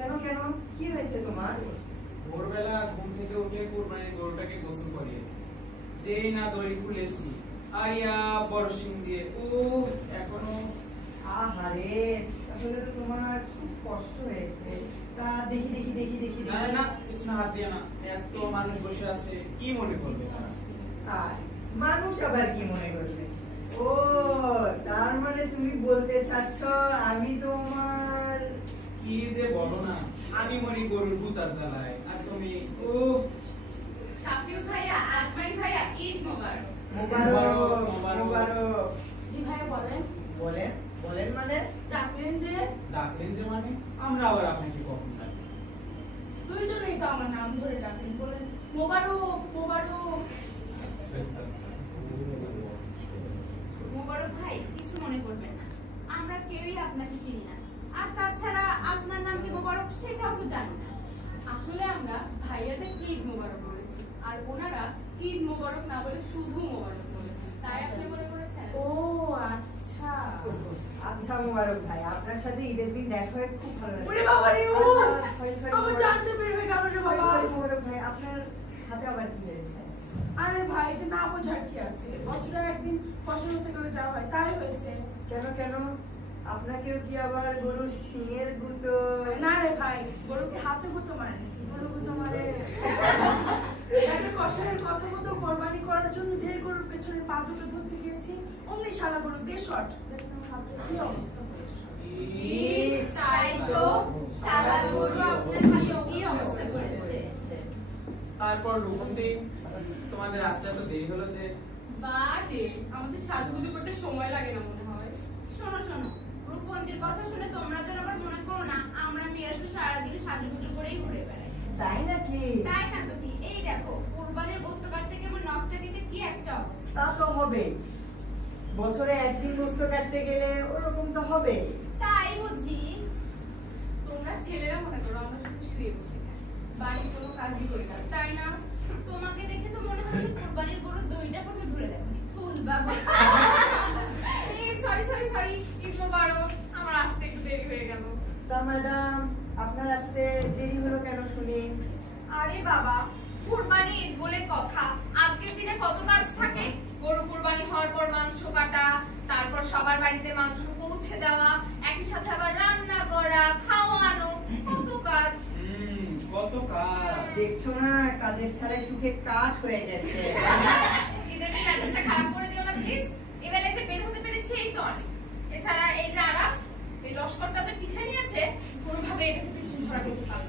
কেন কেন কি হয়েছে তোমার? ভোরবেলা ঘুম থেকে উঠে কুরবানির গরুটাকে গোসল করিয়ে যেই না দড়ি খুলেছি আইয়া বরশিং দিয়ে এখনো। আহারে, আসলে তো তোমার খুব কষ্ট হয়েছে। তা দেখি দেখি দেখি দেখি না না কিছু না, হাত দিয়ে না। এত মানুষ বসে আছে, কি মনে করবে তারা? আর মানুষ আবার কি মনে করবে? ও, তার মানে তুমি বলতে চাচ্ছ আমি তোমার... কি যে বলো না, আমি মনে গরুর ভূতার জ্বালায়, আর তুমি শাফিউ ভাইয়া, আজমাইন ভাইয়া, ঈদ মোবারক। মোবারক মোবারক। জি ভাইয়া বলেন। বলেন বলেন মানে? ডাকলেন যে? ডাকলেন যে মানে আমরা আবার আপনাকে কখন ডাকি? দুইজনেই তো আমার নাম ধরে ডাকলেন, বলেন মোবারক মোবারক। মোবারক ভাই, কিছু মনে করবেন না, আমরা কেউই আপনাকে চিনি না, আর তাছাড়া আপনার নাম কি মোবারক সেটাও তো জানি না। আসলে আমরা ভাইয়াদের ঈদ মোবারক বলেছি, আর ওনারা ঈদ মোবারক না বলে শুধু মোবারক বলেছে, তাই আপনি মনে করেছেন। ও আচ্ছা আচ্ছা মোবারক ভাই, আপনার সাথে ঈদের দিন দেখা হয়ে খুব ভালো লাগলো। ওরে বাবা রে, ও সরি আমার জানতে বের হয়ে গেল রে বাবা। মোবারক ভাই, আপনার হাতে আবার কি হয়েছে? আরে ভাই, এটা না বোঝার কি আছে, বছরে একদিন ফসল হতে গেলে যাওয়া হয়, তাই হয়েছে। কেন কেন, আপনাকেও কি আবার গরু সিংয়ের গুতো? না রে ভাই, গরুকে হাতে গুতো মারে নাকি, গরু গুতো মারে। একটা কষায়ের কথা মতো কোরবানি করার জন্য যে গরুর পেছনে পা দুটো ধরতে গিয়েছি, অমনি শালা গরু দিয়ে শর্ট দেখুন হাতে কি অবস্থা হয়েছে। তাই তো, সারা গরু আপনার হাতে কি অবস্থা করেছে। তারপর রুকুনটি তোমাদের আসতে এত দেরি হলো যে? বারে, আমাদের সাজুগুজু করতে সময় লাগে না মনে হয়। শোনো শোনো, রূপন্তীর কথা শুনে তোমরা যেন আবার মনে করো না আমরা মেয়েরা শুধু সারাদিন সাজুগুজু করেই ঘুরে বেড়াই। তাই নাকি? তাই না তো কি, এই দেখো কুরবানির গোশত কাটতে গিয়ে আমার নখটা দিতে কি একটা অবস্থা। তা তো হবে, বছরে একদিন গোশত কাটতে গেলে ওরকম তো হবে। তাই বুঝি? তোমরা ছেলেরা মনে করো আমরা শুধু শুয়ে বসে খাই, বাড়ির কোনো কাজই করি না, তাই না? তোমাকে দেখে তো মনে হচ্ছে কুরবানির গরুর দইটা পর্যন্ত ধরে দেখো ফুল বাবা। সরি সরি সরি, ঈদ মোবারক, আমার আসতে একটু দেরি হয়ে গেল। তা ম্যাডাম, আপনার আসতে দেরি হলো কেন শুনি? আরে বাবা, কুরবানি ঈদ বলে কথা, আজকের দিনে কত কাজ থাকে। গরু কুরবানি হওয়ার পর মাংস কাটা, তারপর সবার বাড়িতে মাংস পৌঁছে দেওয়া, একই সাথে আবার রান্না করা, খাওয়ানো, কত কাজ। কত কাজ। দেখছো না, কাজের খেলায় সুখে কাঠ হয়ে গেছে। ঈদের দিন মেজাজটা খারাপ করে দিও না প্লিজ। এবেলায় যে বের হতে পেরেছি এই তো অনেক। এছাড়া এই যে আরাফ, এই লস্করটা তো পিছিয়ে নিয়েছে, কোনোভাবে এটাকে পিছন ছড়া করতে পারবে।